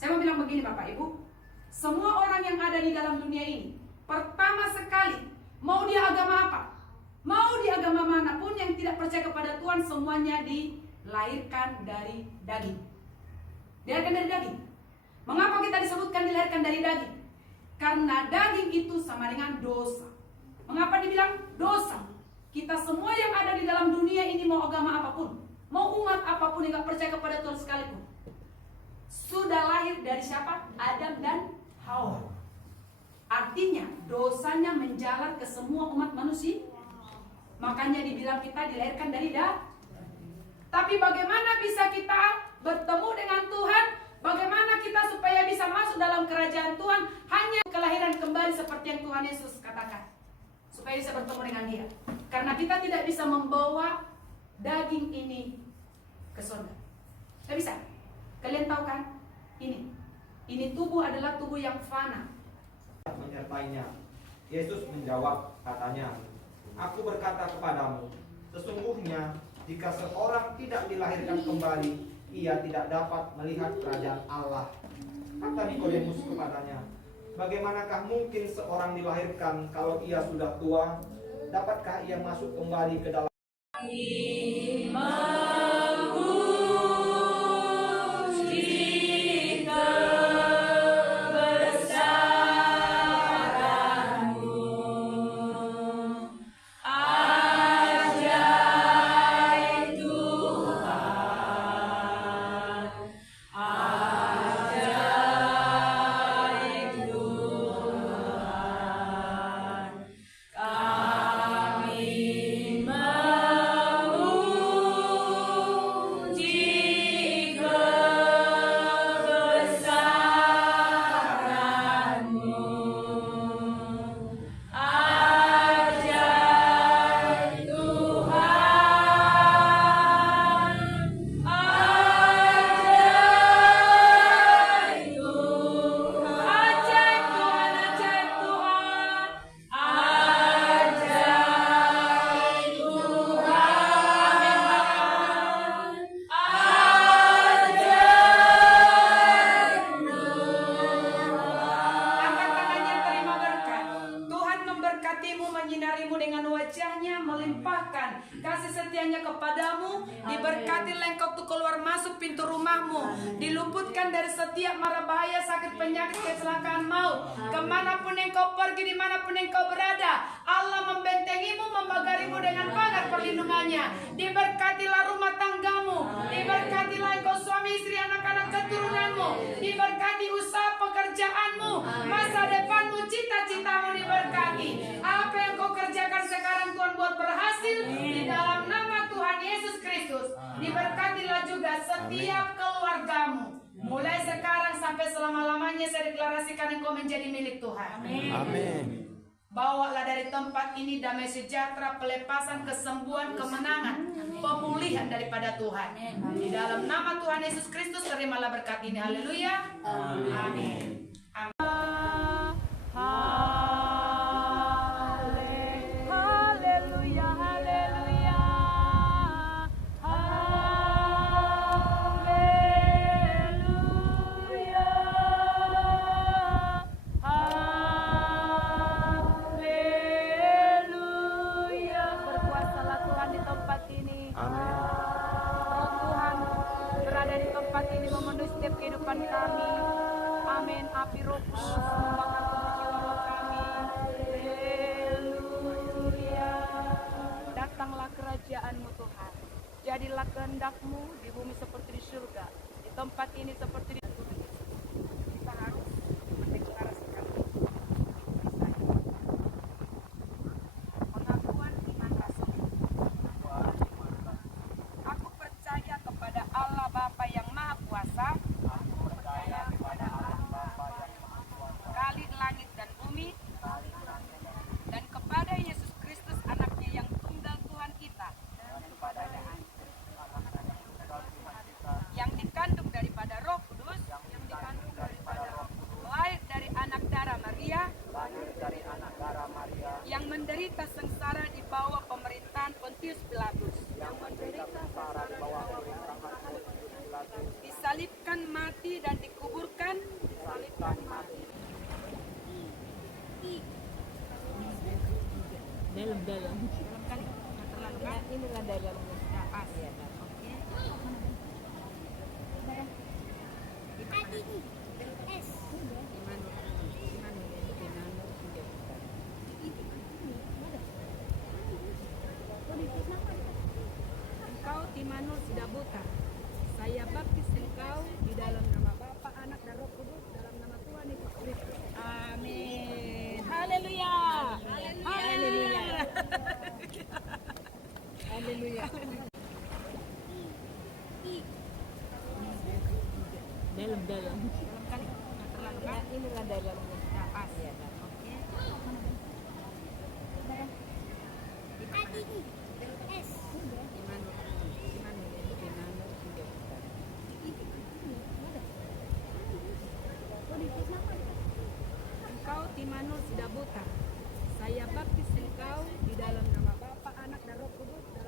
Saya mau bilang begini Bapak Ibu, semua orang yang ada di dalam dunia ini, pertama sekali, mau dia agama apa, mau dia agama manapun yang tidak percaya kepada Tuhan, semuanya dilahirkan dari daging. Dilahirkan dari daging. Mengapa kita disebutkan dilahirkan dari daging? Karena daging itu sama dengan dosa. Mengapa dibilang dosa? Kita semua yang ada di dalam dunia ini, mau agama apapun, mau umat apapun yang gak percaya kepada Tuhan sekalipun, sudah lahir dari siapa? Adam dan Hawa. Artinya dosanya menjalar ke semua umat manusia. Makanya dibilang kita dilahirkan dari daging. Tapi bagaimana bisa kita bertemu dengan Tuhan? Bagaimana kita supaya bisa masuk dalam kerajaan Tuhan? Hanya kelahiran kembali seperti yang Tuhan Yesus katakan, supaya bisa bertemu dengan Dia. Karena kita tidak bisa membawa daging ini ke surga. Tidak bisa. Kalian tahu kan? Ini tubuh adalah tubuh yang fana. Menyertainya. Yesus menjawab, katanya, "Aku berkata kepadamu, sesungguhnya jika seorang tidak dilahirkan kembali, ia tidak dapat melihat kerajaan Allah." Kata Nikodemus kepadanya, "Bagaimanakah mungkin seorang dilahirkan kalau ia sudah tua? Dapatkah ia masuk kembali ke dalam?" menyinarimu dengan wajahnya, melimpahkan kasih setianya kepadamu, diberkati engkau tuh keluar masuk pintu rumahmu, diluputkan dari setiap mara bahaya, sakit, penyakit, kecelakaan, maut. Kemanapun engkau pergi, dimanapun engkau berada, Allah membentengimu, membagarimu dengan pagar perlindungannya. Diberkatilah rumah tanggamu, diberkatilah engkau suami istri, anak-anak keturunanmu, diberkati usaha pekerjaanmu, masa depanmu, cita-citamu diberkati. Apa yang kau kerjakan sekarang Tuhan buat berhasil di dalam nama Tuhan Yesus Kristus. Diberkatilah juga setiap keluargamu. Mulai sekarang sampai selama-lamanya saya deklarasikan engkau menjadi milik Tuhan. Amin. Bawalah dari tempat ini damai sejahtera, pelepasan, kesembuhan, kemenangan, pemulihan daripada Tuhan. Di dalam nama Tuhan Yesus Kristus terimalah berkat ini. Haleluya. Amin. Kehidupan kami, amin. Api Roh Kudus membakar tubuh jiwa roh kami. Haleluya. Datanglah kerajaanmu Tuhan, jadilah kehendak-Mu di bumi seperti di surga, di tempat ini seperti di bumi. Kita harus mendeklarasikan pengakuan iman rasmi. Aku percaya kepada Allah Bapa yang Maha Kuasa, langit dan bumi, dan kepada Yesus Kristus anaknya yang tunggal Tuhan kita, yang dikandung daripada Roh Kudus, lahir dari anak darah Maria, yang menderita sengsara di bawah pemerintahan Pontius Pilatus, disalibkan, mati dan dikuburkan, dalam kali nggak terlalu kan? Inilah dalamnya. Nah, pas. Ya, oke. Engkau Timanul sudah buta. Saya baptis engkau di dalam nama Bapa, Anak dan Roh Kudus, dalam nama Tuhan Yesus Kristus. Amin. Haleluya. Haleluya. Haleluya. Dalam kali nggak terlalu kan? Inilah dalamnya. Nah, pas. Ya, oke. Engkau Timanul sudah buta. Saya baptis engkau di dalam nama Bapa, Anak dan Roh Kudus.